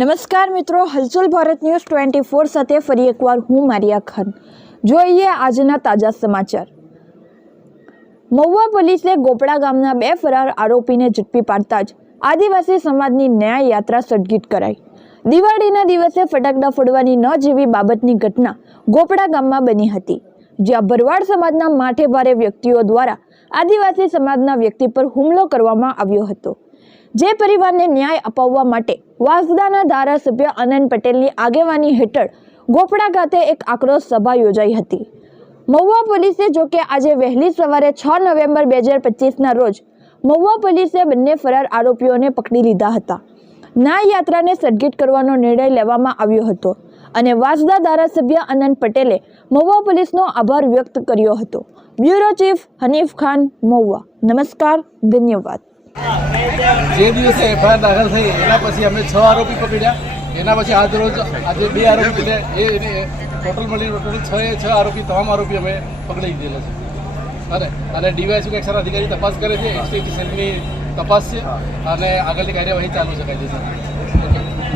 નમસ્કાર મિત્રો, હલચલ ભારત ન્યૂઝ 24 સાથે ફરી એકવાર હું મારિયા ખાન। જોઈએ આજના તાજા સમાચાર। મહુવા પોલીસે ગોપડા ગામના 2 ફરાર આરોપીને ઝડપી પાડતા જ આદિવાસી સમાજની ન્યાય યાત્રા સળગીટ કરાઈ। દિવાળીના દિવસે ફટાકડા ફોડવાની ન જેવી બાબતની ઘટના ગોપડા ગામમાં બની હતી, જ્યાં ભરવાડ સમાજના માથે ભારે વ્યક્તિઓ દ્વારા આદિવાસી સમાજના વ્યક્તિ પર હુમલો કરવામાં આવ્યો હતો। જે પરિવારને ન્યાય અપાવવા માટે વાંસદાના ધારાસભ્ય આનંદ પટેલની આગેવાની હેઠળ ગોપડા ખાતે એક આક્રોશ સભા યોજાઈ હતી। મહુવા પોલીસે જોકે આજે વહેલી સવારે 6 નવેમ્બર 2025ના રોજ મહુવા પોલીસે બંને ફરાર આરોપીઓને પકડી લીધા હતા। ન્યાય યાત્રાને સળગીટ કરવાનો નિર્ણય લેવામાં આવ્યો હતો અને વાંસદા ધારાસભ્ય આનંદ પટેલે મહુવા પોલીસનો આભાર વ્યક્ત કર્યો હતો। Bureau chief Hanif Khan, Mahuva. નમસ્કાર, ધન્યવાદ। જે દિવસે એફઆઈઆર દાખલ થઈ એના પછી અમે 6 આરોપી પકડ્યા। એના પછી આજ રોજ આજે 2 આરોપી એટલે ટોટલ મળીને 6 આરોપી, તમામ આરોપી અમે પકડી લીધેલા છે। અને ડીવાયએસપી એક્શન અધિકારી તપાસ કરે છે, એસટીટી સેલની તપાસ છે અને આગળની કાર્યવાહી ચાલુ છે કાયદેસર।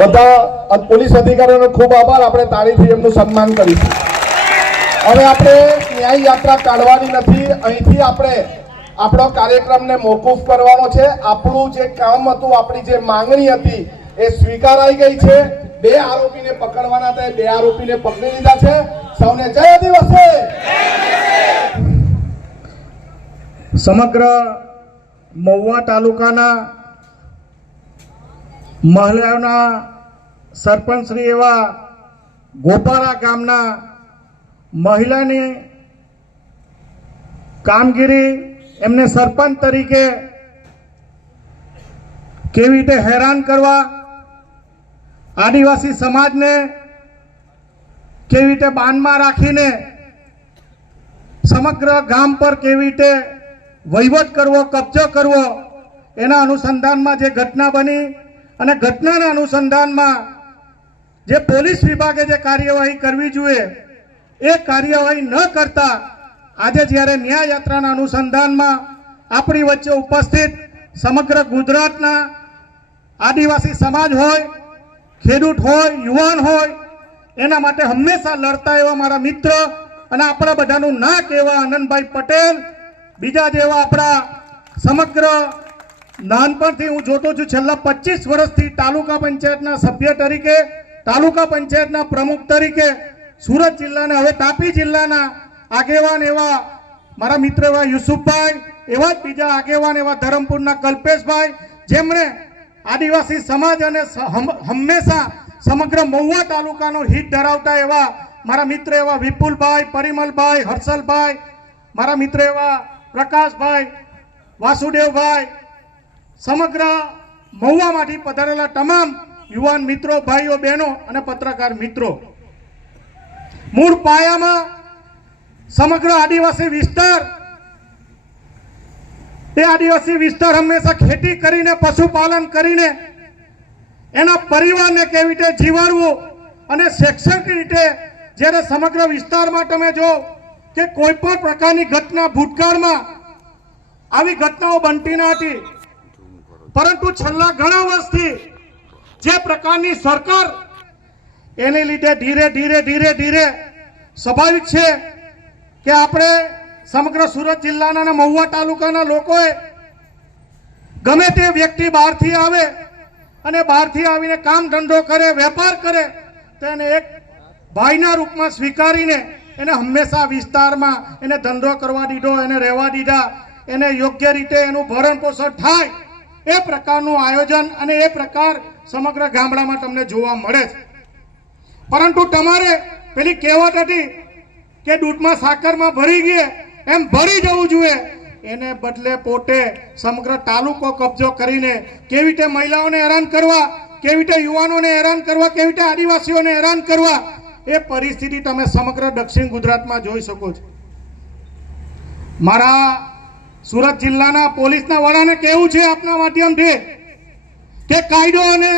બધા પોલીસ અધિકારીઓનો ખૂબ આભાર। આપણે તાળીથી એમનું સન્માન કરીશું। હવે આપણે ન્યાય યાત્રા કાઢવાની નથી, અહીંથી આપણે આપણો કાર્યક્રમને મોકૂફ કરવાનો છે। આપણું જે કામ હતું, આપણી જે માંગણી હતી એ સ્વીકારાઈ ગઈ છે। 2 આરોપીને પકડવાના હતા, 2 આરોપીને પકડી લીધા છે। સૌને જય આદિવાસી। સમગ્ર મહુવા તાલુકાના મહિલાઓના સરપંચ શ્રી એવા ગોપારા ગામના મહિલાની કામગીરી, એમને સરપંચ તરીકે કેવી રીતે હેરાન કરવા, આદિવાસી સમાજને કેવી રીતે બાનમાં રાખીને સમગ્ર ગામ પર કેવી રીતે વહીવટ કરવો, કબજો કરવો, એના અનુસંધાનમાં જે ઘટના બની અને ઘટનાના અનુસંધાનમાં જે પોલીસ વિભાગે જે કાર્યવાહી કરવી જોઈએ એ કાર્યવાહી ન કરતા આજે જ્યારે ન્યાય યાત્રાના અનુસંધાનમાં આપણી વચ્ચે ઉપસ્થિત સમગ્ર ગુજરાતના આદિવાસી સમાજ હોય, ખેડૂત હોય, યુવાન હોય, એના માટે હંમેશા લડતા એવા મારા મિત્ર અને આપણા બધાનું નાક એવા આનંદભાઈ પટેલ, બીજા જેવા આપણા સમગ્ર નાનપણથી હું જોતો છું, છેલ્લા 25 વર્ષથી તાલુકા પંચાયતના સભ્ય તરીકે, તાલુકા પંચાયતના પ્રમુખ તરીકે સુરત જિલ્લાના, હવે તાપી જિલ્લાના આગેવાન એવા મારા મિત્ર એવા યુસુફભાઈ, એવા જ બીજા આગેવાન એવા ધરમપુરના કલ્પેશભાઈ, જેમણે આદિવાસી સમાજ અને હંમેશા સમગ્ર મહુવા તાલુકાનો હિત ધરાવતા એવા મારા મિત્ર એવા વિપુલભાઈ, પરિમલભાઈ, હર્ષલભાઈ, મારા મિત્ર એવા પ્રકાશભાઈ, વાસુદેવભાઈ, સમગ્ર મહુવામાંથી પધારેલા તમામ યુવાન મિત્રો, ભાઈઓ, બહેનો અને પત્રકાર મિત્રો, મૂળ પાયામાં સમગ્ર આદિવાસી વિસ્તાર, એ આદિવાસી વિસ્તાર હંમેશા ખેતી કરીને, પશુપાલન કરીને એના પરિવારને કેવી રીતે જીવાડવું અને શૈક્ષણિક રીતે જ્યારે સમગ્ર વિસ્તારમાં તમે જો કે કોઈ પણ પ્રકારની ઘટના ભૂતકાળમાં આવી ઘટનાઓ બનતી ન હતી, પરંતુ છેલ્લા ઘણા વર્ષથી જે પ્રકારની સરકાર, એને લીધે ધીરે ધીરે ધીરે ધીરે સ્વાભાવિક છે કે આપણે સમગ્ર સુરત જિલ્લાના અને મહુવા તાલુકાના લોકોએ ગમે તે વ્યક્તિ બહારથી આવે અને બહારથી આવીને કામ ધંધો કરે, વેપાર કરે, તો એને એક ભાઈના રૂપમાં સ્વીકારીને એને હંમેશા વિસ્તારમાં એને ધંધો કરવા દીધો, એને રહેવા દીધા, એને યોગ્ય રીતે એનું ભરણ પોષણ થાય એ પ્રકારનું આયોજન અને એ પ્રકાર સમગ્ર ગામડામાં તમને જોવા મળે છે। પરંતુ તમારે પેલી કહેવત હતી કે દૂધમાં સાકરમાં ભરી ગયે એમ ભરી જવું જોઈએ, એને બદલે પોતે સમગ્ર તાલુકો કબજો કરીને કેવી રીતે મહિલાઓને હેરાન કરવા, કેવી રીતે યુવાનોને હેરાન કરવા, કેવી રીતે આદિવાસીઓને હેરાન કરવા, એ પરિસ્થિતિ તમે સમગ્ર દક્ષિણ ગુજરાતમાં જોઈ શકો છો। મારા સુરત જિલ્લાના પોલીસના વડાને કહેવું છે આપના માધ્યમથી કે કાયદો અને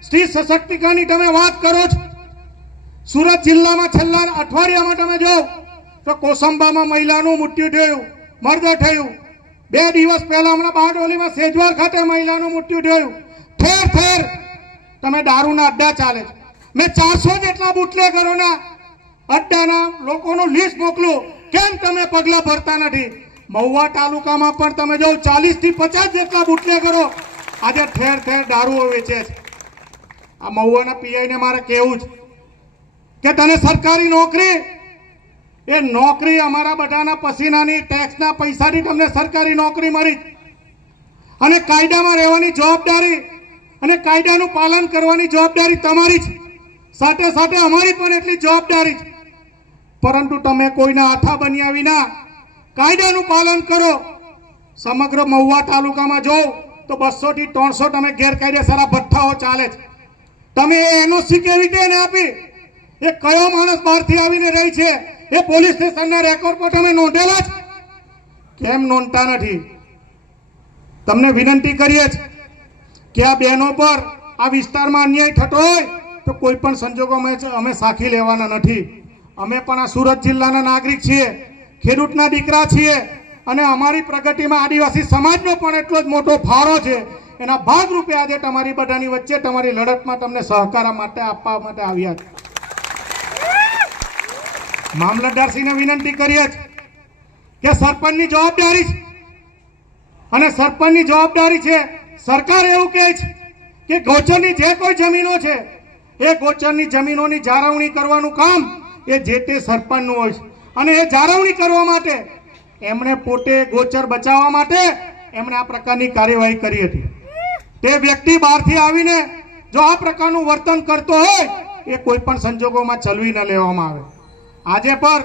સ્ત્રી સશક્તિકરણની તમે વાત કરો છો, સુરત જિલ્લામાં છેલ્લા અઠવાડિયામાં તમે જો તો કોસંબામાં મહિલાનું મૃત્યુ થયું, મર્ડર થયું। 2 દિવસ પહેલા હમણાં બારડોલીમાં સેજવાર ખાતે મહિલાનું મૃત્યુ થયું। ઠેર ઠેર તમે દારૂના અડ્ડા ચાલે છે. મેં 400 જેટલા બુટલેગરોના અડ્ડાના લોકોનું લિસ્ટ મોકલું, કેમ તમે પગલાં ભરતા નથી? મહુવા તાલુકામાં પણ તમે જો 40 થી 50 જેટલા બુટલેગરો આજે ઠેર ઠેર દારૂઓ વેચે છે. આ મહુવાના પીઆઈને મારે કહેવું છે કે તને સરકારી નોકરી, એ નોકરી અમારા બધાના પસીનાની ટેક્સના પૈસાથી તમને સરકારી નોકરી મળી, અને કાયદામાં રહેવાની જવાબદારી અને કાયદાનું પાલન કરવાની જવાબદારી તમારી છે, સાથે સાથે અમારી પણ એટલી જવાબદારી છે. પરંતુ તમે કોઈના હાથા બન્યા વિના કાયદાનું પાલન કરો. સમગ્ર મહુવા તાલુકામાં જો તો 200 થી 300 તમે ગેરકાયદેસર ભઠ્ઠાઓ ચાલે છે. તમે એનઓસી કેવી રીતે એને આપી? એ કયો માણસ બહારથી આવીને રહી છે એ પોલીસ સ્ટેશનના રેકોર્ડ પર તમે નોંધેલા છે? કેમ નોંધતા નથી? તમને વિનંતી કરીએ છીએ કે આ બહેનો પર આ વિસ્તારમાં અન્યાય થતો હોય તો કોઈ પણ સંજોગોમાં અમે સાખી લેવાના નથી. અમે પણ આ સુરત જિલ્લાના નાગરિક છીએ, ખેડૂતના દીકરા છીએ, અને અમારી પ્રગતિમાં આદિવાસી સમાજનો પણ એટલો જ મોટો ફાળો છે. એના ભાગરૂપે આજે તમારી બધાની વચ્ચે તમારી લડતમાં તમને સહકાર માટે આપવા માટે આવ્યા છે. મામલતદારશ્રીને વિનંતી કરીએ છીએ કે સરપંચની જવાબદારી છે, અને સરપંચની જવાબદારી છે. સરકાર એવું કહે છે કે ગોચરની જે કોઈ જમીનો છે એ ગોચરની જમીનોની જાળવણી કરવાનું કામ એ જે તે સરપંચનું હોય છે, અને એ જાળવણી કરવા માટે એમણે પોતે ગોચર બચાવવા માટે એમણે આ પ્રકારની કાર્યવાહી કરી હતી. તે વ્યક્તિ બહારથી આવીને જો આ પ્રકારનું વર્તન કરતો હોય એ કોઈ પણ સંજોગોમાં ચલવી ન લેવામાં આવે. આજે પર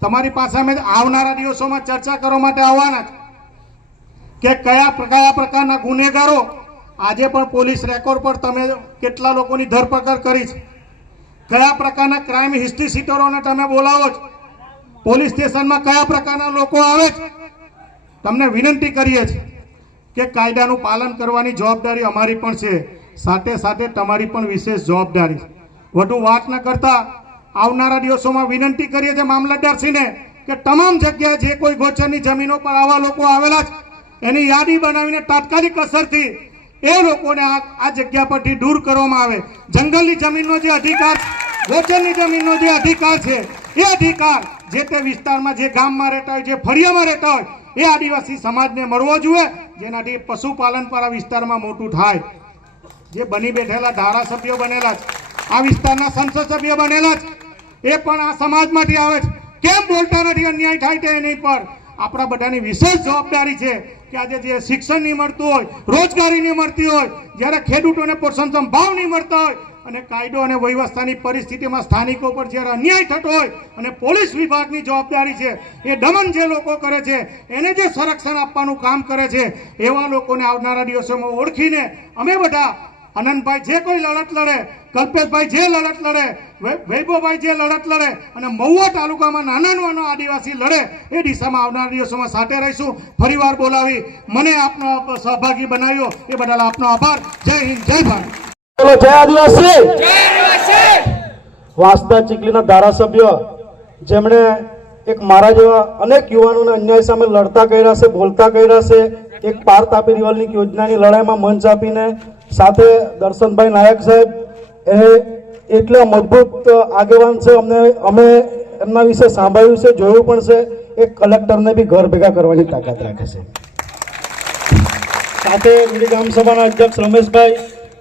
તમારી પાસે અમે આવનારા દિવસોમાં ચર્ચા કરવા માટે આવવાના છે કે કયા પ્રકારના ગુનેગારો આજે પણ પોલીસ રેકોર્ડ પર તમે કેટલા લોકોની ધરપકડ કરી છે, કયા પ્રકારના ક્રાઇમ હિસ્ટ્રી શીટરોને તમે બોલાવો છો, પોલીસ સ્ટેશનમાં કયા પ્રકારના લોકો આવે છે. તમને વિનંતી કરીએ છીએ કે કાયદાનું પાલન કરવાની જવાબદારી અમારી પણ છે, સાથે સાથે તમારી પણ વિશેષ જવાબદારી છે. વધુ વાત ન કરતા આવનારા દિવસોમાં વિનંતી કરીએ છીએ મામલતદારશ્રીને કે તમામ જગ્યાએ જે કોઈ ગોચરની જમીનો પર આવા લોકો આવેલા છે એની યાદી બનાવીને તાત્કાલિક અસરથી એ લોકોને આ જગ્યા પરથી દૂર કરવામાં આવે. જંગલની જમીનનો જે અધિકાર, ગોચરની જમીનનો જે અધિકાર છે એ અધિકાર જે તે વિસ્તારમાં, જે ગામમાં રહેતા હોય, જે ફળિયામાં રહેતા હોય એ આદિવાસી સમાજને મળવો જોઈએ, જેનાથી પશુપાલન પર આ વિસ્તારમાં મોટું થાય. જે બની બેઠેલા ધારાસભ્યો બનેલા છે, આ વિસ્તારના સંસદ સભ્ય બનેલા છે, એ પણ આ સમાજમાંથી આવે છે. કેમ બોલતા નથી? અન્યાય થાય છે એની પર આપણા બધાની વિશેષ જવાબદારી છે કે આજે જે શિક્ષણ નહીં મળતું હોય, રોજગારી નહીં મળતી હોય, જ્યારે ખેડૂતોને પોષણક્ષમ ભાવ નહીં મળતા હોય, અને કાયદો અને વ્યવસ્થાની પરિસ્થિતિમાં સ્થાનિકો પર જ્યારે અન્યાય થતો હોય અને પોલીસ વિભાગની જવાબદારી છે એ દમન જે લોકો કરે છે એને જે સંરક્ષણ આપવાનું કામ કરે છે, એવા લોકોને આવનારા દિવસોમાં ઓળખીને અમે બધા આનંદભાઈ જે કોઈ લડત લડે, કલ્પેશભાઈ જે લડત લડે, વૈભવભાઈ જે લડત લડે, અને મહુવા તાલુકામાં નાનો આદિવાસી લડે એ દિશામાં આવનારા દિવસોમાં સાથે રહીશું. ફરીવાર બોલાવી મને આપનો સહભાગી બનાવ્યો એ બદલ આપનો આભાર. જય હિન્દ, જય ભારત. જય આદિવાસી. વાંસદા ચીખલીના ધારાસભ્ય જેમણે એક મારા જેવા અનેક યુવાનોને અન્યાય સામે લડતા કર્યા છે, બોલતા કર્યા છે. એક પાર તાપી રિવોલ્વિંગ યોજનાની લડાઈમાં મંચ આપીને, સાથે દર્શનભાઈ નાયક સાહેબ એ એટલા મજબૂત આગેવાન છે. અમે એમના વિશે સાંભળ્યું છે, જોયું પણ છે. એક કલેક્ટરને બી ઘર ભેગા કરવાની તાકાત રાખે છે. સાથે મીડી ગામ સભાના અધ્યક્ષ રમેશભાઈ,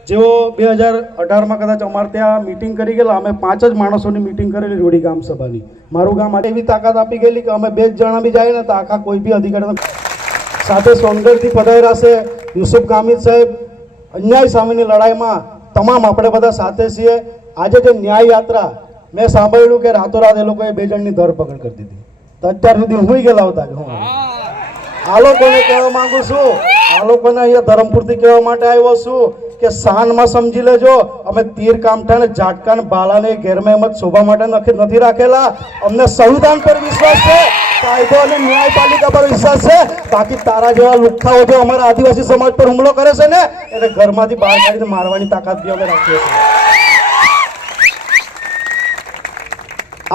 જેઓ 2018માં કદાચ અમારે ત્યાં મિટિંગ કરી ગયેલા. અમે 5 જ માણસોની મિટિંગ કરેલી રોડી ગામ સભાની. મારું ગામ એવી તાકાત આપી ગયેલી કે અમે 2 જણા બી જાય ને તો આખા કોઈ બી અધિકારી. સાથે સોનગઢથી પધાર્યા છે યુસુફ ગામિત સાહેબ. અન્યાય સામેની લડાઈમાં તમામ આપણે બધા સાથે છીએ. આજે જે ન્યાય યાત્રા મેં સાંભળ્યું કે રાતોરાત એ લોકોએ 2 જણની ધરપકડ કરી દીધી, તો અત્યાર સુધી હું ગયેલા હતા કે હું આ લોકોને કહેવા માંગુ છું, આ લોકોને અહીંયા ધરમપુરથી કહેવા માટે આવ્યો છું કે શાનમાં સમજી લેજો, અમે તીર કામઠા ને ઝાટકા ને બાળાને ઘેરમાં એમ જ શોભા માટે નથી રાખેલા. અમને સંવિધાન પર વિશ્વાસ છે, કાયદો અને ન્યાયપાલિકા પર વિશ્વાસ છે. બાકી તારા જેવા લુખ્ખાઓ જો અમારા આદિવાસી સમાજ પર હુમલો કરે છે ને એટલે ઘરમાંથી બહાર કાઢીને મારવાની તાકાત બી અમે રાખીએ છીએ.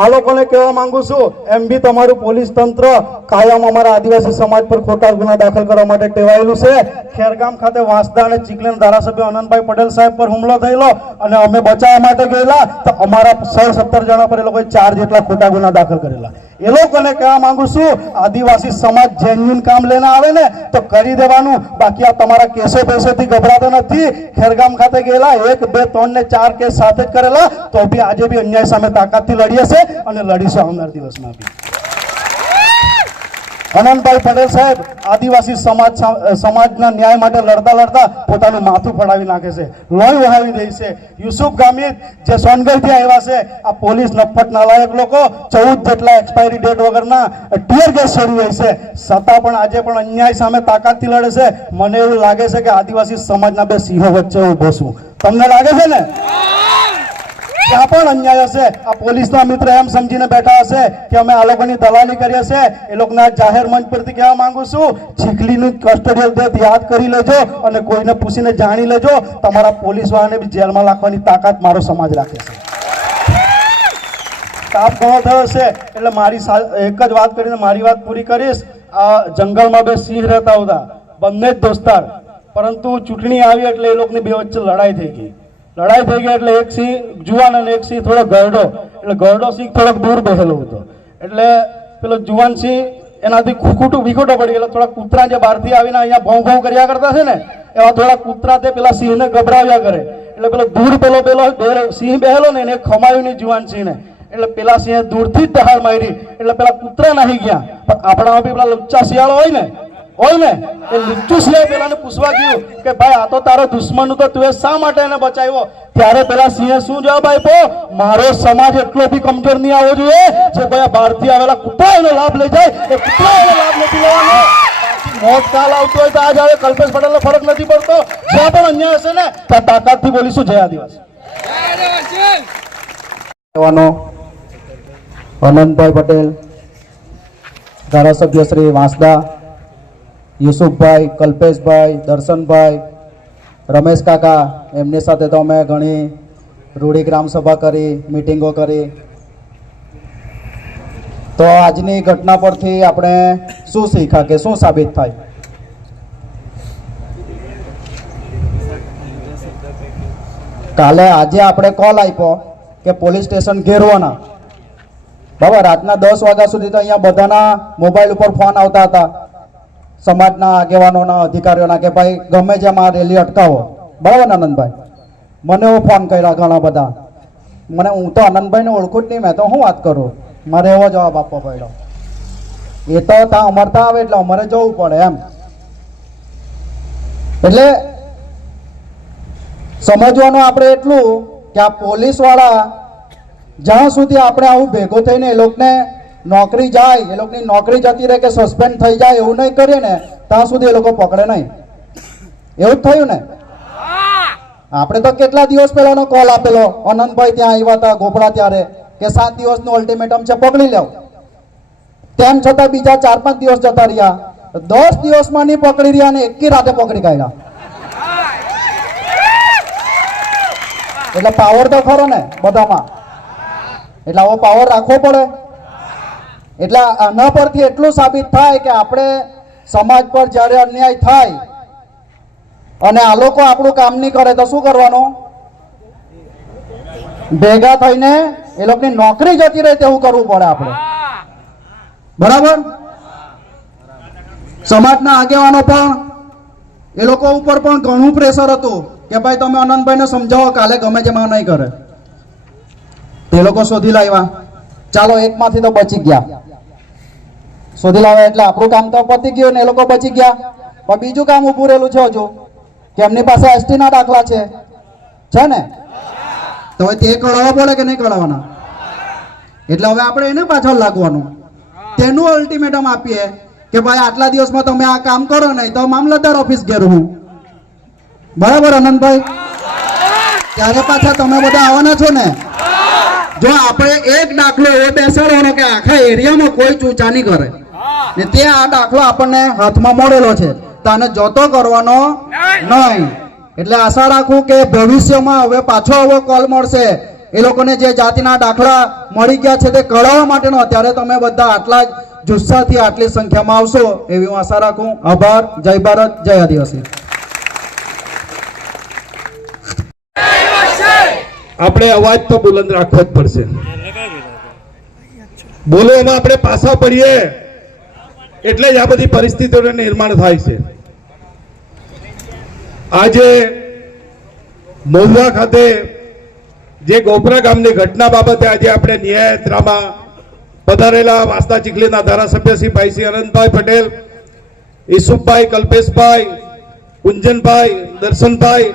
આ લોકોને કહેવા માંગુ છું, એમ બી તમારું પોલીસ તંત્ર કાયમ અમારા આદિવાસી સમાજ પર ખોટા ગુના દાખલ કરવા માટે ટેવાયેલું છે. ખેરગામ ખાતે વાંસદા અને ચીખલીના ધારાસભ્ય આનંદભાઈ પટેલ સાહેબ પર હુમલો થયેલો અને અમે બચાવવા માટે ગયેલા તો અમારા 17 જણા પર એ લોકોએ 4 જેટલા ખોટા ગુના દાખલ કરેલા. એ લોકોને કહેવા માંગુ છું, આદિવાસી સમાજ જેન્યુન કામ લઈને આવે ને તો કરી દેવાનું, બાકી આ તમારા કેસો પેસોથી ગભરાતા નથી. ખેરગામ ખાતે ગયેલા 1, 2, 3 ને 4 કેસ સાથે જ કરેલા, તો બી આજે બી અન્યાય સામે તાકાતથી લડીએ છે અને લડીશું આવનાર દિવસમાં બી. આનંદભાઈ પટેલ સાહેબ આદિવાસી સમાજના ન્યાય માટે લડતા પોતાનું માથું ફડાવી નાખે છે, લોહી વહાવી દે છે. યુસુફ ગામિત જે સોનગઢથી આવ્યા છે, આ પોલીસ નફટ નાલાયક લોકો 14 જેટલા એક્સપાયરી ડેટ વગરના ટીયર ગેસ છોડી રહી છે, છતાં પણ આજે પણ અન્યાય સામે તાકાતથી લડે છે. મને એવું લાગે છે કે આદિવાસી સમાજના 2 સિંહો વચ્ચે ઊભો છું. તમને લાગે છે ને? ત્યાં પણ અન્યાય હશે. આ પોલીસના મિત્ર એમ સમજીને બેઠા હશે કે અમે આ લોકોની દલાલી કરીએ છીએ. એ લોકોને આ જાહેર મંચ પરથી કહેવા માંગુ છું, ચીખલીનું કસ્ટડિયલ ડેથ યાદ કરી લેજો અને કોઈને પૂછીને જાણી લેજો. તમારા પોલીસ વાળાને બી જેલમાં રાખવાની તાકાત મારો સમાજ રાખે છે. તાપ ઘણો થયો છે એટલે મારી એક જ વાત કરીને મારી વાત પૂરી કરીશ. આ જંગલમાં 2 સિંહ રહેતા હતા, બંને જ દોસ્તાર, પરંતુ ચૂંટણી આવી એટલે એ લોકોની 2 વચ્ચે લડાઈ થઈ ગઈ એટલે એક સિંહ જુવાન અને એક સિંહ થોડો ગરડો, એટલે ગરડો સિંહ થોડોક દૂર બેસેલો હતો, એટલે પેલો જુવાન સિંહ એનાથી વિખોટો પડી ગયેલો. થોડા કૂતરા જે બહારથી આવીને અહીંયા ભોં ભોં કર્યા કરતા છે ને, એવા થોડા કૂતરા તે પેલા સિંહને ગભરાવ્યા કરે, એટલે પેલો દૂર પેલો સિંહ બેહેલો ને એને ખમાયું નહીં જુવાન સિંહને, એટલે પેલા સિંહે દૂરથી જ દહાડ મારી, એટલે પેલા કૂતરા નાહી ગયા. પણ આપણામાં બી પેલા લુચ્ચા શિયાળો હોય ને એ લુચ્ચું શિયાળ પેલાને પૂછવા ગયું કે ભાઈ આ તો તારો દુશ્મન હતો, તું શા માટે એને બચાવ્યો? ત્યારે પેલા સિંહે શું જવાબ આપ્યો? મારો સમાજ એટલો બી કમજોર નહીં આવવો જોઈએ જે ભાઈ બહારથી આવેલા કૂતરા એનો લાભ લઈ જાય, એ કૂતરા એનો લાભ નથી લેવાનો. મોત કાલ આવતો હોય તો આજ આવે, કલ્પેશ પટેલને ફરક નથી પડતો. જ્યાં પણ અન્યાય હશે ને ત્યાં તાકાતથી બોલીશું. જય આદિવાસી. આનંદભાઈ પટેલ, ધારાસભ્ય શ્રી વાંસદા, યુસુફભાઈ, કલ્પેશભાઈ, દર્શનભાઈ, રમેશ કાકા, એમની સાથે તો અમે ઘણી રૂડી ગ્રામ સભા કરી, મિટિંગો કરી. તો આજની ઘટના પરથી આપણે શું શીખ્યા કે શું સાબિત થાય? આજે આપણે કોલ આપ્યો કે પોલીસ સ્ટેશન ઘેરવાના, બરાબર. રાતના 10 વાગ્યા સુધી તો અહીંયા બધાના મોબાઈલ ઉપર ફોન આવતા હતા, સમાજના આગેવાનોના, અધિકારીઓના, કે ભાઈ ગમે જેમ આ રેલી અટકાવો, બરાબર ને આનંદભાઈ? મને એવો ફોન કર્યા ઘણા બધા. હું તો આનંદભાઈને ઓળખું જ નહીં, મેં તો શું વાત કરું, મારે એવો જવાબ આપવો પડ્યો. એ તો ત્યાં અમરતા આવે એટલે અમારે જવું પડે એમ. એટલે સમજવાનું આપણે એટલું કે આ પોલીસવાળા જ્યાં સુધી આપણે આવું ભેગો થઈને એ લોકોને નોકરી જાય, એ લોકોની નોકરી જતી રહે કે સસ્પેન્ડ થઈ જાય એવું નહીં કરીએ ને ત્યાં સુધી એ લોકો પકડે નહીં. એવું જ થયું ને? આપણે તો કેટલા દિવસ પહેલાનો કોલ આપેલો, આનંદભાઈ ત્યાં આવ્યા હતા ગોપડા ત્યારે, કે 7 દિવસનું અલ્ટિમેટમ છે, પકડી લેવ. તેમ છતાં બીજા 4-5 દિવસ જતા રહ્યા, 10 દિવસમાં નહીં પકડી રહ્યા ને એકી રાતે પકડી કાઢ્યા. એટલે પાવર તો ખરો ને બધામાં, એટલે આવો પાવર રાખવો પડે. એટલે આના પરથી એટલું સાબિત થાય કે આપણે સમાજ પર જ્યારે અન્યાય થાય અને આ લોકો આપણું કામ નહીં કરે તો શું કરવાનું? ભેગા થઈને એ લોકોની નોકરી જતી રહે તેવું કરવું પડે આપણે, બરાબર? સમાજના આગેવાનો પણ એ લોકો ઉપર પણ ઘણું પ્રેશર હતું કે ભાઈ તમે આનંદભાઈને સમજાવો, કાલે ગમે જેમ નહીં કરે. તે લોકો શોધી લાવ્યા, ચાલો એકમાંથી તો બચી ગયા. શોધી લાવ્યા એટલે આપણું કામ તો પતી ગયું ને એ લોકો બચી ગયા. પણ બીજું કામ ઊભું રહેલું છે હજુ, કે એમની પાસે એસટી ના દાખલા છે ને? તો હવે તે કઢાવવા પડે કે નહીં કઢાવવાના? એટલે હવે આપણે એને પાછળ લાગવાનું, તેનું અલ્ટિમેટમ આપીએ કે ભાઈ આટલા દિવસમાં તમે આ કામ કરો નહીં તો મામલતદાર ઓફિસ ઘેર હું. બરાબર આનંદભાઈ? ત્યારે પાછા તમે બધા આવવાના છો ને? જો આપણે એક દાખલો એ બેસાડવાનો કે આખા એરિયામાં કોઈ ચૂચા નહીં કરે ને, તે આ દાખલો આપણને હાથમાં મળેલો છે તો આને જોતો કરવાનો નહીં. એટલે આશા રાખું કે ભવિષ્યમાં હવે પાછો આવો કોલ મળશે એ લોકોને જે જાતિના દાખલા મળી ગયા છે તે કઢાવવા માટેનો અત્યારે તમે બધા આટલા જ જુસ્સાથી આટલી સંખ્યામાં આવશો એવી હું આશા રાખું. આભાર. જય ભારત, જય આદિવાસી. આપણે અવાજ તો બુલંદ રાખવો જ પડશે. બોલવામાં આપણે પાછા પડીએ એટલે જ આ બધી પરિસ્થિતિઓનું નિર્માણ થાય છે. આજે મહુવા ખાતે જે ગોપરા ગામની ઘટના બાબતે આજે આપણે ન્યાયયાત્રામાં પધારેલા વાંસદા ચીખલીના ધારાસભ્ય શ્રી ભાઈ અનંતભાઈ પટેલ, ઈસુફભાઈ, કલ્પેશભાઈ, કુંજનભાઈ, દર્શનભાઈ,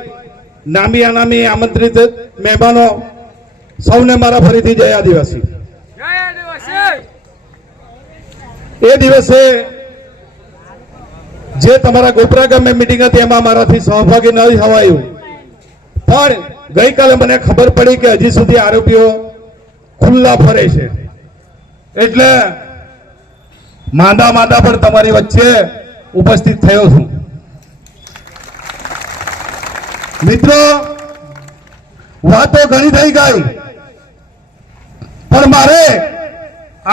નામી અનામી આમંત્રિત મહેમાનો, સૌને મારા ફરીથી જય આદિવાસી. એ દિવસે જે તમારા ગોપરા ગામે મિટિંગ હતી એમાં મારાથી સહભાગી ન થવાયું, પણ ગઈકાલે મને ખબર પડી કે હજી સુધી આરોપીઓ ખુલ્લા ફરે છે. એટલે માંદા પણ તમારી વચ્ચે ઉપસ્થિત થયો છું. મિત્રો, વાતો ઘણી થઈ ગઈ, પણ મારે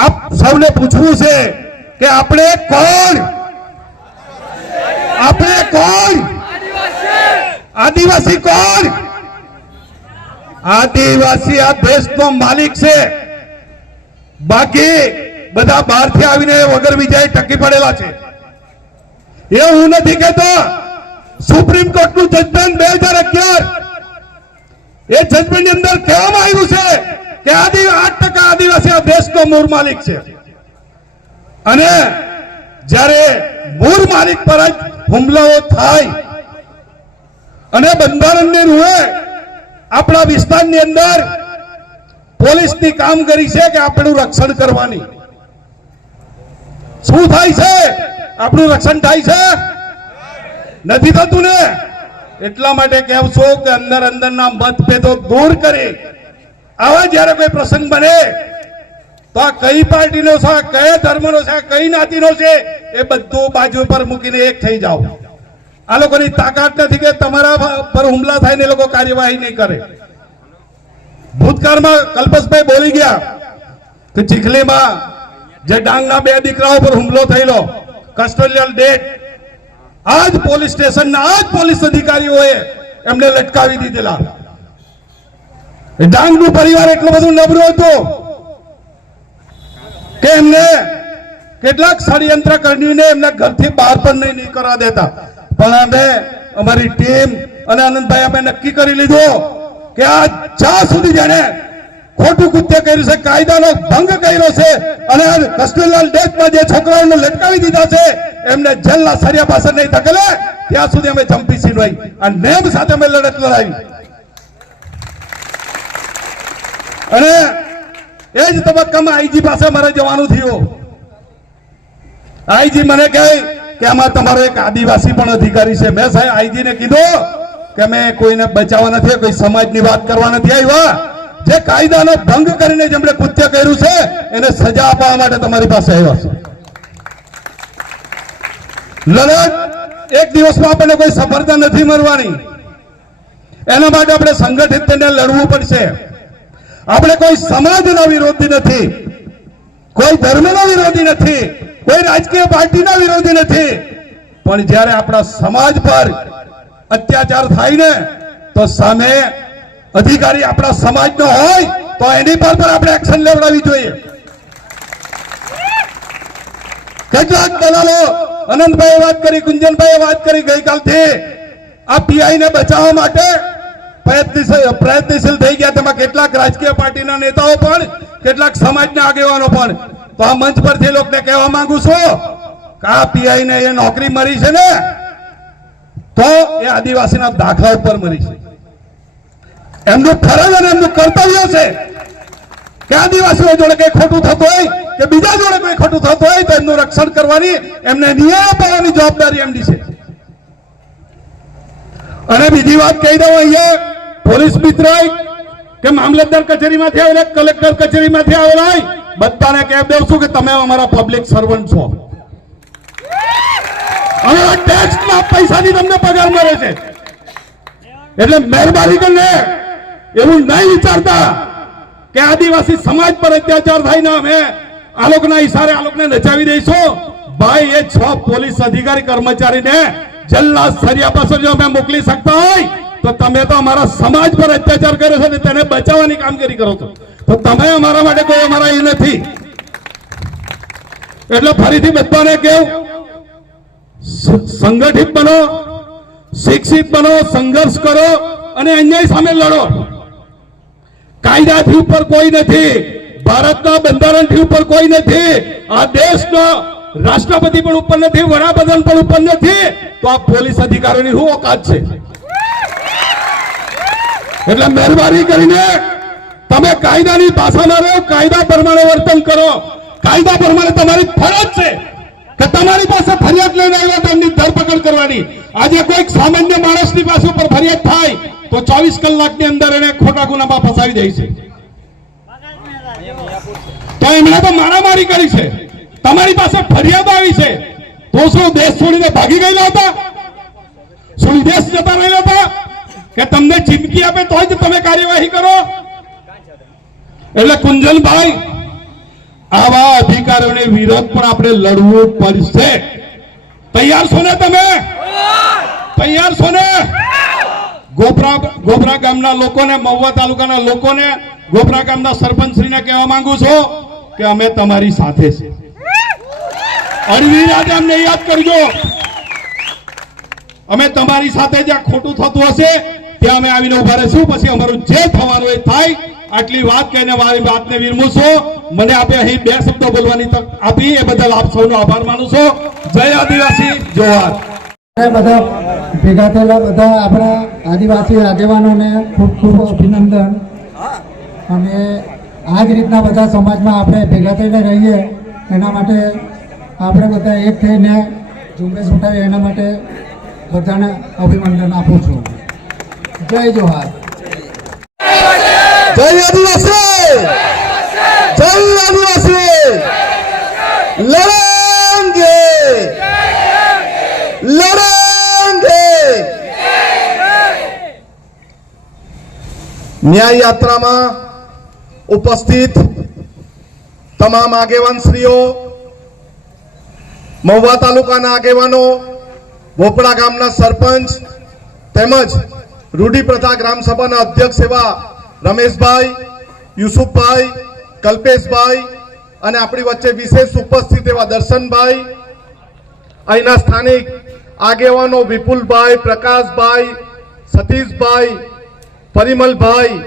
આપ સૌને પૂછવું છે કે આપણે કોણ? આદિવાસી કોણ? આદિવાસી આ દેશનો માલિક છે. બાકી બધા બહારથી આવીને વગર વિજય ટકી પડેલા છે. એ હું નથી કહેતો. સુપ્રીમ કોર્ટનું જજમેન્ટ 2011 એ જજમેન્ટની અંદર કહેવામાં આવ્યું છે કે 8% આદિવાસી આ દેશનો મૂળ માલિક છે. અને જ્યારે મૂળ માલિક પર જ હુમલાઓ થાય અને બંધારણની રૂએ આપણા વિસ્તારની અંદર પોલીસની કામગીરી છે કે આપણું રક્ષણ કરવાની, શું થાય છે? આપણું રક્ષણ થાય છે? નથી થતું ને. એટલા માટે કહું છું કે અંદરના મતભેદો દૂર કરી આવા જ્યારે કોઈ પ્રસંગ બને તો આ કઈ પાર્ટીનો છે, કયા ધર્મનો છે, કઈ જ્ઞાતિનો છે, એ બધું બાજુ પર મૂકીને એક થઈ જાઓ. આ લોકોની તાકાત નથી કે તમારા પર હુમલા થાય ને એ લોકો કાર્યવાહી નહીં કરે. ભૂતકાળમાં કલ્પેશભાઈ બોલી ગયા કે ચીખલીમાં જે ડાંગના 2 દીકરાઓ પર હુમલો થયેલો, કસ્ટોડિયલ ડેથ, આજ પોલીસ સ્ટેશનના આજ પોલીસ અધિકારીઓએ એમને લટકાવી દીધેલા. ડાંગનું પરિવાર એટલું બધું નબળું હતું કે એમને કેટલાક ષડયંત્ર કરીને એમના ઘરથી બહાર પણ નહીં નીકળવા દેતા. પણ અમે અમારી ટીમ અને આનંદભાઈ અમે નક્કી કરી લીધું કે આ જ્યાં સુધી જેને ખોટું કૃત્ય કર્યું છે, કાયદાનો ભંગ કર્યો છે અને કસ્તુરલાલ ડેથમાં જે છોકરાઓને લટકાવી દીધા છે એમને જેલના સળિયા પાસે નહીં ધકેલે ત્યાં સુધી અમે જંપીસી રહી અને નેમ સાથે અમે લડત લડાવી. અને એ જ તબક્કામાં આઈજી પાસે મારે જવાનું થયું. આઈજી મને કહે કે આમાં તમારો એક આદિવાસી પણ અધિકારી છે. મેં સાહેબ આઈજીને કીધું કે અમે કોઈને બચાવવા નથી, કોઈ સમાજની વાત કરવા નથી આવ્યા. જે કાયદાનો ભંગ કરીને જેમણે કૃત્ય કર્યું છે એને સજા આપવા માટે તમારી પાસે આવ્યા છે. લડત એક દિવસમાં આપણને કોઈ સફળતા નથી મળવાની. એના માટે આપણે સંગઠિત થઈને લડવું પડશે. આપણે કોઈ સમાજના વિરોધી નથી, કોઈ ધર્મના વિરોધી નથી, કોઈ રાજકીય પાર્ટીના વિરોધી નથી, પણ જ્યારે આપણા સમાજ પર અત્યાચાર થાય ને તો સામે અધિકારી આપણા સમાજનો હોય તો એની પર પણ આપણે એક્શન લેવડાવવી જોઈએ. કેટલાક દલાલો, અનંતભાઈએ વાત કરી, કુંજનભાઈએ વાત કરી, ગઈકાલથી આ પીઆઈ ને બચાવવા માટે પ્રયત્નશીલ થઈ ગયા. તેમાં કેટલાક રાજકીય પાર્ટીના નેતાઓ પણ, કેટલાક સમાજના આગેવાનો પણ. તો આ મંચ પરથી લોકોને કહેવા માંગુ છું કે આ પીઆઈ ને એ નોકરી મળી છે ને તો એ આદિવાસીના દાખલા ઉપર મળી છે. એમનું ફરજ અને એમનું કર્તવ્ય છે કે આદિવાસીઓ જોડે કઈ ખોટું થતું હોય કે બીજા જોડે કોઈ ખોટું થતું હોય તો એમનું રક્ષણ કરવાની, એમને ન્યાય અપાવવાની જવાબદારી એમની છે. અને બીજી વાત કહી દઉં, અહીંયા પોલીસ મિત્ર કે મામલતદાર કચેરીમાંથી આવેલા, કલેક્ટર કચેરીમાંથી આવેલા, બધાને કહી દઉં છું કે તમે અમારા પબ્લિક સર્વન્ટ છો. અમારા ટેક્સના પૈસાની તમને પગાર મળે છે. એટલે મહેરબાની કરીને એવું નહીં વિચારતા કે આદિવાસી સમાજ પર અત્યાચાર થાય ને અમે આ લોકોના ઈશારે આ લોકોને નચાવી દઈશું? ભાઈ એ 6 પોલીસ અધિકારી કર્મચારીને જલ્લાદ સરિયા પાસે જો અમે મોકલી શકતા હોય તો તમે તો અમારા સમાજ પર અત્યાચાર કર્યો છે ને તેને બચાવવાની કામગીરી કરો છો, તો તમે અમારા માટે કોઈ અમારા એ નથી. એટલે ફરીથી બધાને કેવું, સંગઠિત બનો, શિક્ષિત બનો, સંઘર્ષ કરો અને અન્યાય સામે લડો. કાયદાથી ઉપર કોઈ નથી, ભારતના બંધારણથી ઉપર કોઈ નથી, આ દેશનો રાષ્ટ્રપતિ પણ ઉપર નથી, વડાપ્રધાન પણ ઉપર નથી, તો આ પોલીસ અધિકારીઓની શું ઓકાત છે? એટલે મહેરબાની કરીને તમે કાયદાની ભાષામાં રહો, કાયદા પ્રમાણે વર્તન કરો. કાયદા પ્રમાણે તમારી ફરજ છે કે તમારી પાસે ફરિયાદ લઈને આવ્યા તેમની ધરપકડ કરવાની. આજે કોઈક સામાન્ય માણસની પાસે ઉપર ફરિયાદ થાય તો 24 કલાકની અંદર એને ખોટા ગુનામાં ફસાવી દે છે. તો એમણે તો મારામારી કરી છે, તમારી પાસે ફરિયાદ આવી છે તો શું દેશ છોડીને ભાગી ગયેલા હતા? શું વિદેશ જતા રહેલા હતા? કે તમને ચીમકી આપે તો જ તમે કાર્યવાહી કરો? એટલે કુંજલભાઈ, આવા અધિકારીઓને વિરોધ પણ આપણે લડવું પડશે. તૈયાર છો ને તમે? તૈયાર છો ને? ગોબરા ગામના લોકોને, મહુવા તાલુકાના લોકોને, ગોબરા ગામના સરપંચશ્રીને કહેવા માંગુ છું કે અમે તમારી સાથે છે. અડવી રાતે અમને યાદ કરજો, અમે તમારી સાથે જ્યાં ખોટું થતું હશે ત્યાં અમે આવીને ઉભા રહીશું. પછી અમારું જે થવાનું એ થાય. આટલી વાત કહીને મારી વાતને વિરમું છું. મને આપે અહીં 2 શબ્દો બોલવાની તક આપી એ બદલ આપ સૌનો આભાર માનું છું. જય આદિવાસી, જોહાર. બધા ભેગા થયેલા બધા આપણા આદિવાસી આગેવાનોને ખૂબ ખૂબ અભિનંદન. અને આ જ રીતના બધા સમાજમાં આપણે ભેગા થઈને રહીએ એના માટે આપણે બધા એક થઈને ઝુંબેશ ઉઠાવીએ એના માટે બધાને અભિનંદન આપું છું. જય જોહાર. જય આદિવાસી, જય આદિવાસી. લડેંગે, લડેંગે. ન્યાય યાત્રામાં ઉપસ્થિત તમામ આગેવાનશ્રીઓ, મહુવા તાલુકાના આગેવાનો, ભોપડા ગામના સરપંચ તેમજ રૂઢિપ્રથા ગ્રામસભાના અધ્યક્ષ એવા રમેશભાઈ, યુસુફભાઈ, કલ્પેશભાઈ અને આપણી વચ્ચે વિશેષ ઉપસ્થિત એવા દર્શનભાઈ, અહીંના સ્થાનિક આગેવાનો વિપુલભાઈ, પ્રકાશભાઈ, સતીશભાઈ, પરિમલભાઈ,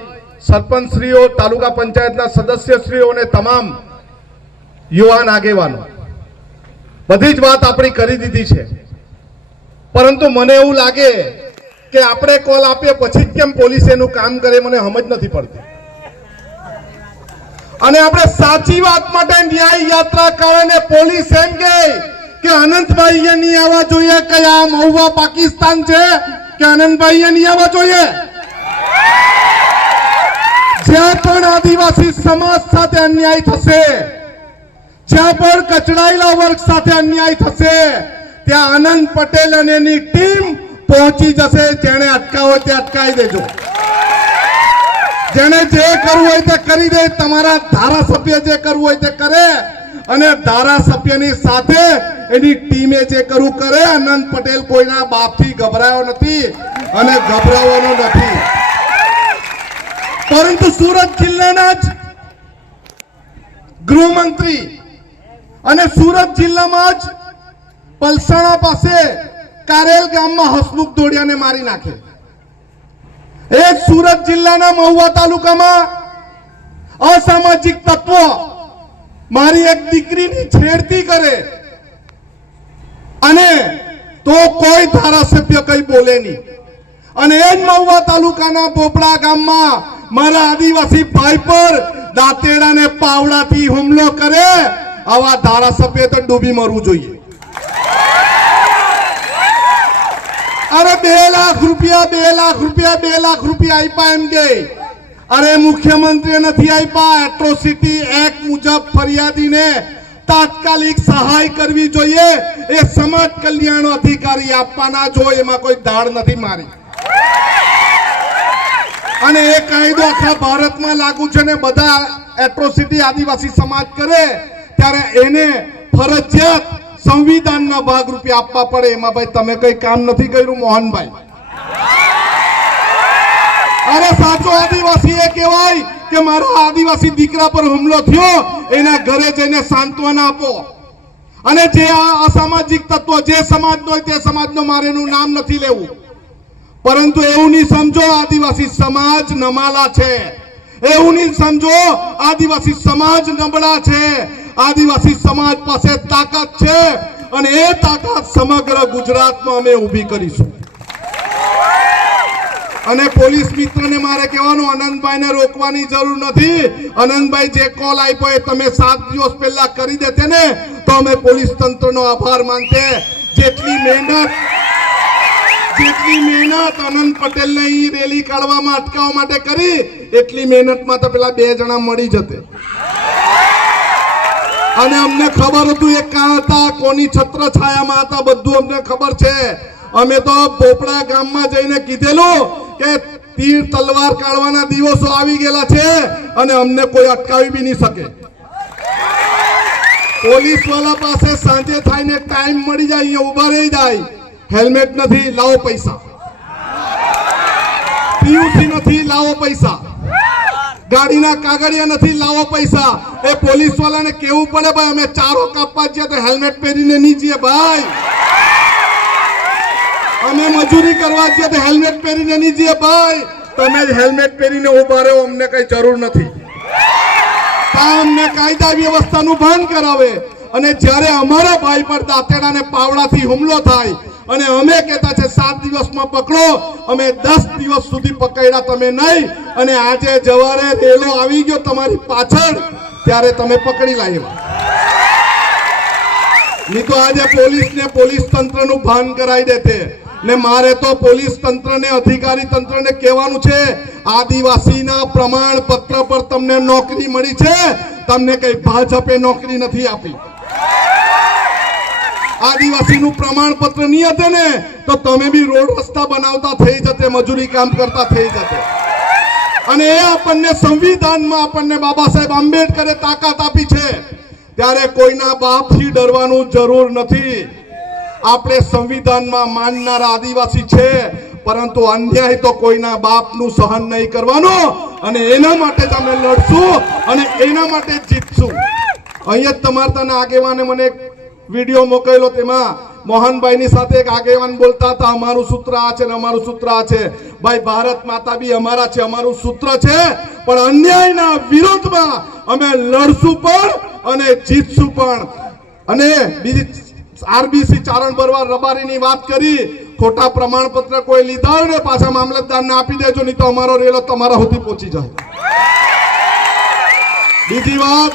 સરપંચશ્રીઓ, તાલુકા પંચાયતના સદસ્યશ્રીઓ અને તમામ યુવાન આગેવાનો, બધી જ વાત આપણી કરી દીધી છે. પરંતુ મને એવું લાગે કે આપણે કોલ આપીએ પછી કેમ પોલીસ એનું કામ કરે, મને સમજ નથી પડતી. અને આપણે સાચી વાત માટે ન્યાય યાત્રા કારણે પોલીસ એમ કે અનંતભાઈ એ નહીં આવવા જોઈએ, કે આ મહુવા પાકિસ્તાન છે કે અનંતભાઈ એ નહીં આવવા જોઈએ. જ્યાં પણ આદિવાસી સમાજ સાથે અન્યાય થશે, જ્યાં પણ કચડાયેલા વર્ગ સાથે અન્યાય થશે, ત્યાં આનંદ પટેલ અને એની ટીમ પહોંચી જશે. જેને અટકાવો તે અટકાવી દેજો, જેને જે કરવું હોય તે કરી દે. તમારા ધારાસભ્ય જે કરવું હોય તે કરે અને ધારાસભ્યની સાથે એની ટીમે જે કરવું કરે. આનંદ પટેલ કોઈના બાપથી ગભરાયો નથી અને ગભરાવાનો નથી. પરંતુ સુરત જિલ્લાના જ ગૃહમંત્રી અને સુરત જિલ્લામાં જ પલસાણા પાસે કારેલ ગામમાં હસમુખ દોડિયાને મારી નાખે. એ સુરત જિલ્લાના મહુવા તાલુકામાં અસામાજિક તત્વો મારી એક દીકરીની છેડતી કરે અને તો કોઈ ધારાસભ્ય કઈ બોલે નહીં. અને એ જ મહુવા તાલુકાના પોપડા ગામમાં મારા આદિવાસી ભાઈ પર દાંતેડા ને પાવડાથી હુમલો કરે. આવા ધારાસભ્ય તો ડૂબી મરવું જોઈએ. અરે 2 લાખ રૂપિયા 2 લાખ રૂપિયા 2 લાખ રૂપિયા આપ્યા એમ કે અરે મુખ્યમંત્રી નથી આપ્યા. એટ્રોસિટી એક્ટ મુજબ ફરિયાદીને તાત્કાલિક સહાય કરવી જોઈએ. એ સમાજ કલ્યાણ અધિકારી આપવાના જો, એમાં કોઈ દાળ નથી મારી. અને એ કાયદો આખા ભારતમાં લાગુ છે ને બધા એટ્રોસિટી આદિવાસી સમાજ કરે ત્યારે એને ફરજિયાત સંવિધાનના ભાગરૂપે આપવા પડે. એમાં ભાઈ તમે કઈ કામ નથી કર્યું મોહનભાઈ. અરે સાચો આદિવાસી એ કહેવાય કે મારા આદિવાસી દીકરા પર હુમલો થયો એના ઘરે જઈને સાંત્વના આપો. અને જે આ અસામાજિક તત્વો જે સમાજનો હોય તે સમાજનો મારે એનું નામ નથી લેવું, પરંતુ એવું નહીં સમજો આદિવાસી સમાજ નમાલા છે, એવું નહીં સમજો આદિવાસી સમાજ નબળા છે. આદિવાસી સમાજ પાસે તાકાત છે અને એ તાકાત સમગ્ર ગુજરાતમાં અમે ઊભી કરીશું. અને પોલીસ મિત્રને મારે કહેવાનું, આનંદભાઈને રોકવાની જરૂર નથી. આનંદભાઈ જે કોલ આપ્યો એ તમે 7 દિવસ પહેલા કરી દેતે ને તો અમે પોલીસ તંત્રનો આભાર માનતે. જેટલી મહેનત આનંદ પટેલને ઈ રેલી કાઢવામાં અટકાવવા માટે કરી એટલી મહેનતમાં તો પેલા 2 જણા મળી જતે. અને અમને ખબર હતું એ કાં હતા, કોની છત્ર છાયામાં હતા, બધું અમને ખબર છે. અમે તો પોપડા ગામમાં જઈને કીધેલું કે તીર તલવાર કાઢવાના દિવસો આવી ગયેલા છે અને અમને કોઈ અટકાવી બી નહીં શકે. પોલીસ વાળા પાસે સાંજે થાયને ટાઈમ મળી જાય, અહીંયા ઉભા રહી જાય. હેલ્મેટ નથી, લાવો પૈસા. પીયુસી નથી, લાવો પૈસા. ગાડીના કાગળિયા નથી, લાવો પૈસા. એ પોલીસ વાળાને કેવું પડે ભાઈ અમે ચારો કાપવા જઈએ તો હેલ્મેટ પહેરીને નહીં જઈએ ભાઈ. અમે મજૂરી કરવા જઈએ તો હેલ્મેટ પહેરીને નહીં જઈએ ભાઈ. તમે જ હેલ્મેટ પહેરીને ઉભા રહો, અમને કઈ જરૂર નથી. અમને કાયદા વ્યવસ્થાનું ભાન કરાવે. અને જ્યારે અમારા ભાઈ પર દાંતેડાને પાવડાથી હુમલો થાય અને અમે કહેતા છે 7 દિવસમાં પકડો, અમે 10 દિવસ સુધી પકડ્યા તમે નહીં. અને આજે જવારે રેલો આવી ગયો તમારી પાછળ ત્યારે તમે પકડી લાવ્યા. નહીં તો આજે પોલીસને પોલીસ તંત્રનું ભાન કરાવી દેતે. ને મારે તો પોલીસ તંત્રને અધિકારી તંત્રને કહેવાનું છે, આદિવાસીના પ્રમાણપત્ર પર તમને નોકરી મળી છે, તમને કઈ ભાજપે નોકરી નથી આપી. આદિવાસીનું પ્રમાણપત્ર નહીં હતું ને તો તમે બી રોડ રસ્તા બનાવતા થઈ જતે, મજૂરી કામ કરતા થઈ જતે. અને એ આપણને સંવિધાનમાં આપણને બાબા સાહેબ આંબેડકરે તાકાત આપી છે. ત્યારે કોઈના બાપથી ડરવાનું જરૂર નથી. આપણે સંવિધાનમાં માનનારા આદિવાસી છે, પરંતુ અન્યાય તો કોઈના બાપનું સહન નહીં કરવાનું. અને એના માટે જ અમે લડશું અને એના માટે જીતશું. અહીંયા જ તમારા તને આગેવાને મને એક વિડીયો મોકલેલો, તેમાં મોહનભાઈની સાથે એક આગેવાન બોલતા હતા અમારું સૂત્ર આ છે ને અમારું સૂત્ર આ છે. ભાઈ ભારત માતા બી અમારા છે, અમારું સૂત્ર છે, પણ અન્યાયના વિરોધમાં અમે લડશું પણ અને જીતશું પણ. અને બીજી આરબીસી ચારણ બરવા રબારીની વાત કરી, ખોટા પ્રમાણપત્ર કોઈ લીધા હોય ને પાછા મામલતદારને આપી દેજો, નહીં તો અમારો રેલો તમારા સુધી પહોંચી જાય. બીજી વાત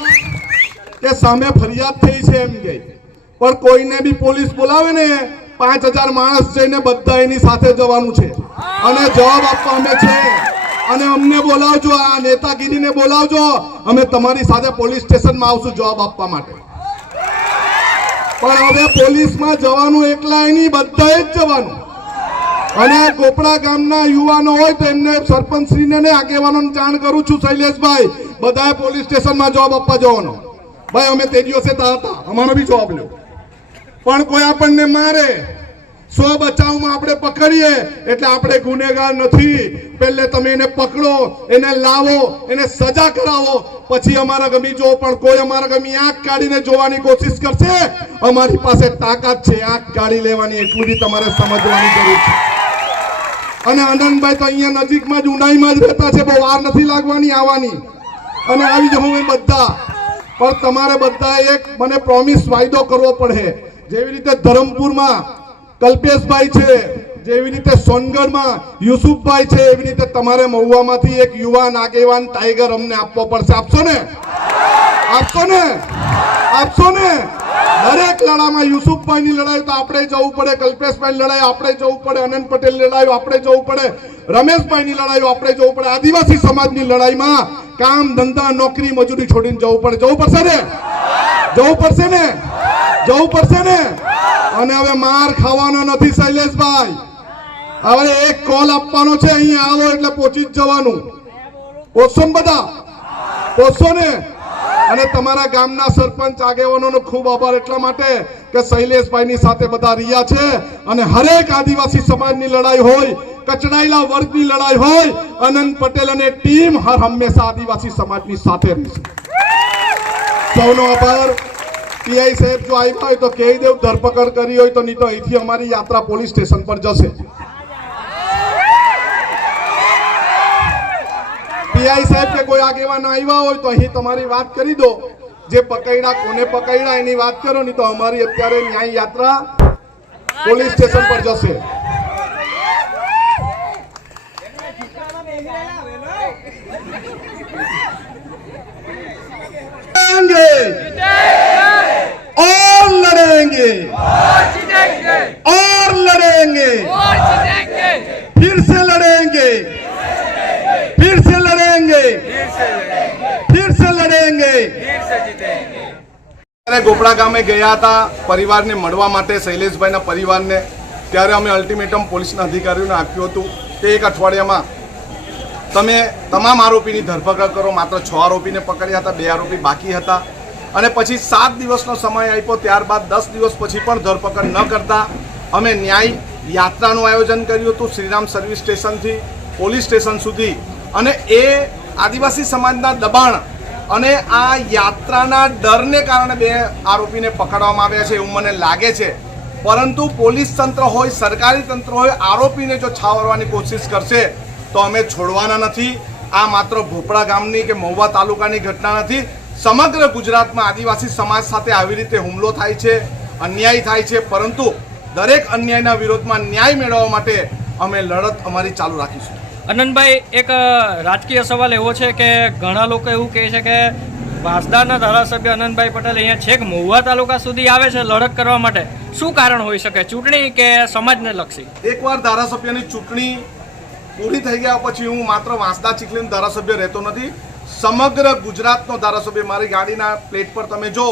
કે સામે ફરિયાદ થઈ છે એમ ગઈ, પણ કોઈને બી પોલીસ બોલાવે ને 5000 માણસ જઈને બધા એની સાથે જવાનું છે અને જવાબ આપવા અમે છે. અને અમને બોલાવજો, આ નેતાગીરીને બોલાવજો, અમે તમારી સાથે પોલીસ સ્ટેશનમાં આવશું જવાબ આપવા માટે. પણ હવે પોલીસમાં જવાનું એકલા નહીં, બધાએ જ જવાનું. અને ગોપડા ગામના યુવાનો હોય તો એમને સરપંચશ્રીને ને આગેવાનોને જાણ કરું છું, શૈલેષભાઈ બધાએ પોલીસ સ્ટેશનમાં જવાબ આપવા જવાનો. ભાઈ અમે તે દિવસે હતા, અમારો બી જવાબ લ્યો. પણ કોઈ આપણને મારે, સ્વ બચાવમાં આપણે પકડીએ એટલે આપણે ગુનેગાર નથી. પહેલે તમે એને પકડો, એને લાવો, એને સજા કરાવો, પછી અમારા ગમી જો. પણ કોઈ અમારા ગમી આંખ કાઢીને જોવાની કોશિશ કરશે, અમારી પાસે તાકાત છે આંખ કાઢી લેવાની. એટલું બી તમારે સમજવાની જરૂર છે. અને આનંદભાઈ તો અહીંયા નજીકમાં જ ઉનાઈમાં જ રહેતા છે, બહુ વાર નથી લાગવાની આવવાની. અને આવી જવું એ બધા. પણ તમારે બધા એક મને પ્રોમિસ વાયદો કરવો પડે. જેવી રીતે ધરમપુરમાં કલ્પેશભાઈ છે, જેવી રીતે સોનગઢમાં યુસુફભાઈ છે, એવી રીતે તમારે મહુવામાંથી એક યુવાન આગેવાન ટાઈગર અમને આપવો પડશે. આપશો ને? આપશો ને? આપશો ને? દરેક લડામાં યુસુફભાઈની લડાઈ તો આપણે જવું પડે, કલ્પેશભાઈની લડાઈ આપણે જવું પડે, આનંદ પટેલની લડાઈ આપણે જવું પડે, રમેશભાઈની લડાઈ આપણે જવું પડે. આદિવાસી સમાજની લડાઈમાં કામ ધંધા નોકરી મજૂરી છોડીને જવું પડે. જવું પડશે ને? જવું પડશે ને? જવું પડશે ને? અને હવે માર ખાવાનો નથી શૈલેષભાઈ. હવે એક કોલ આપવાનો છે, અહીંયા આવો એટલે પહોંચી જ જવાનું. પહોંચશો ને બધા? પહોંચશો ને? અને તમારા ગામના સરપંચ આગેવાનોનો ખૂબ આભાર એટલા માટે કે શૈલેષભાઈની સાથે બધા રહ્યા છે અને હરેક આદિવાસી સમાજની લડાઈ હોય, કચડાયેલા વર્ગની લડાઈ હોય, અનંત પટેલ અને ટીમ હર હંમેશા આદિવાસી સમાજની સાથે રહેશે. સૌનો આભાર. પીઆઈ સાહેબ જો આવ્યા હોય તો કહી દેવ ધરપકડ કરી હોય તો, નહીં તો અહીંથી અમારી યાત્રા પોલીસ સ્ટેશન પર જશે. પીઆઈ સાહેબ કે કોઈ આગેવાન આવ્યા હોય તો અહીં તમારી વાત કરી દો, જે પકડ્યા કોને પકડ્યા એની વાત કરો, નહીં તો અમારી અત્યારે ન્યાય યાત્રા પોલીસ સ્ટેશન પર જશે. और लड़ेंगे और लड़ेंगे, फिर से लड़ेंगे, फिर से लड़ेंगे, फिर से लड़ेंगे. ગોપડા ગામે ગયા હતા પરિવારને મળવા માટે, શૈલેષભાઈના પરિવારને. ત્યારે અમે અલ્ટિમેટમ પોલીસના અધિકારીઓને આપ્યું હતું કે એક અઠવાડિયામાં તમે તમામ આરોપીની ધરપકડ કરો. માત્ર 6 આરોપીને પકડ્યા હતા, 2 આરોપી બાકી હતા. અને પછી 7 દિવસનો સમય આપ્યો. ત્યારબાદ 10 દિવસ પછી પણ ધરપકડ ન કરતા અમે ન્યાય યાત્રાનું આયોજન કર્યું હતું, શ્રીરામ સર્વિસ સ્ટેશનથી પોલીસ સ્ટેશન સુધી. અને એ આદિવાસી સમાજના દબાણ અને આ યાત્રાના ડરને કારણે 2 આરોપીને પકડવામાં આવ્યા છે એવું મને લાગે છે. પરંતુ પોલીસ તંત્ર હોય, સરકારી તંત્ર હોય, આરોપીને જો છાવરવાની કોશિશ કરશે તો અમે છોડવાના નથી. આ માત્ર ભોપડા ગામની કે મહુવા તાલુકાની ઘટના નથી. સમગ્ર ગુજરાતમાં આદિવાસી સમાજ સાથે આવી રીતે હુમલો થાય છે, અન્યાય થાય છે. પરંતુ દરેક અન્યાયના વિરોધમાં ન્યાય મેળવવા માટે અમે લડત અમારી ચાલુ રાખીશું. અનંતભાઈ, એક રાજકીય સવાલ એવો છે કે ઘણા લોકો એવું કહે છે કે વાંસદાના ધારાસભ્ય અનંતભાઈ પટેલ અહીંયા છેક મહુવા તાલુકા સુધી આવે છે લડત કરવા માટે. શું કારણ હોઈ શકે? ચૂંટણી કે સમાજને લક્ષી? એકવાર ધારાસભ્યની ચૂંટણી પૂરી થઈ ગયા પછી હું માત્ર વાંસદા ચીખલીનો ધારાસભ્ય રહેતો નથી, સમગ્ર ગુજરાતનો ધારાસભ્ય. મારી ગાડીના પ્લેટ પર તમે જો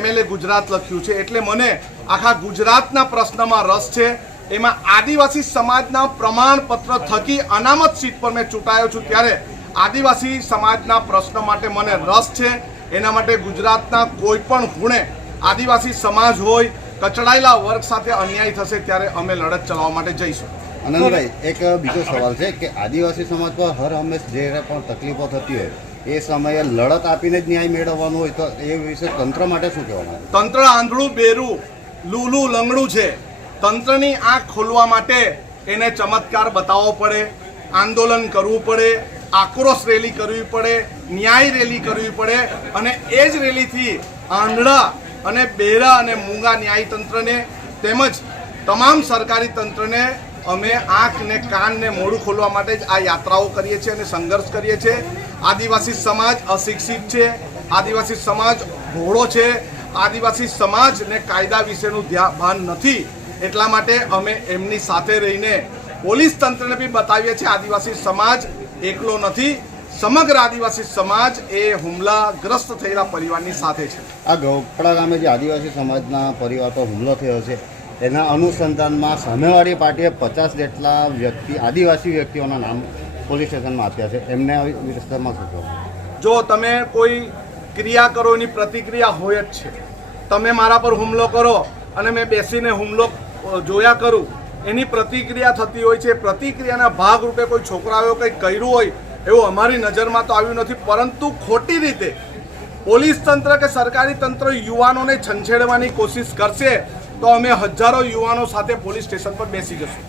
MLA ગુજરાત લખ્યું છે, એટલે મને આખા ગુજરાતના પ્રશ્નમાં રસ છે. એમાં આદિવાસી સમાજના પ્રમાણપત્ર થકી અનામત સીટ પર મેં ચૂંટાયો છું, ત્યારે આદિવાસી સમાજના પ્રશ્ન માટે મને રસ છે. એના માટે ગુજરાતના કોઈ પણ ખૂણે આદિવાસી સમાજ હોય, કચડાયેલા વર્ગ સાથે અન્યાય થશે ત્યારે અમે લડત ચલાવવા માટે જઈશું. આનંદભાઈ, એક બીજો સવાલ છે કે આદિવાસી સમાજ પર હર હંમેશ જે પણ તકલીફો થતી હોય એ સમયે લડત આપીને જ ન્યાય મેળવવાનું હોય તો એ વિશે તંત્ર માટે શું કહેવાનું? તંત્ર આંધળું, બેરું, લૂલું, લંગડું છે. તંત્રની આંખ ખોલવા માટે એને ચમત્કાર બતાવવો પડે, આંદોલન કરવું પડે, આક્રોશ રેલી કરવી પડે, ન્યાય રેલી કરવી પડે. અને એ જ રેલીથી આંધળા અને બેરા અને મૂંગા ન્યાયતંત્રને તેમજ તમામ સરકારી તંત્રને અમે આંખ ને કાન ને મોઢું ખોલવા માટે જ આ યાત્રાઓ કરીએ છીએ અને સંઘર્ષ કરીએ છીએ. આદિવાસી સમાજ અશિક્ષિત છે, આદિવાસી સમાજ ભોળો છે, આદિવાસી સમાજને કાયદા વિશેનું ભાન નથી. એટલા માટે અમે એમની સાથે રહીને પોલીસ તંત્રને બી બતાવીએ છીએ આદિવાસી સમાજ એકલો નથી. સમગ્ર આદિવાસી સમાજ એ હુમલાગ્રસ્ત થયેલા પરિવારની સાથે છે. આ ગોપડા ગામે જે આદિવાસી સમાજના પરિવાર પર હુમલો થયો છે એના અનુસંધાનમાં સામેવાળી પાર્ટીએ 50 જેટલા આદિવાસી વ્યક્તિઓના નામ પોલીસ સ્ટેશનમાં આપ્યા છે. એમને વિસ્તારમાં શું કહો? જો તમે કોઈ ક્રિયા કરો એની પ્રતિક્રિયા હોય જ છે. તમે મારા પર હુમલો કરો અને મેં બેસીને હુમલો જોયા કરું, એની પ્રતિક્રિયા થતી હોય છે. પ્રતિક્રિયાના ભાગરૂપે કોઈ છોકરાઓ કંઈક કર્યું હોય એવું અમારી નજરમાં તો આવ્યું નથી. પરંતુ ખોટી રીતે પોલીસ તંત્ર કે સરકારી તંત્ર યુવાનોને છંછેડવાની કોશિશ કરશે તો અમે હજારો યુવાનો સાથે પોલીસ સ્ટેશન પર બેસી જશું.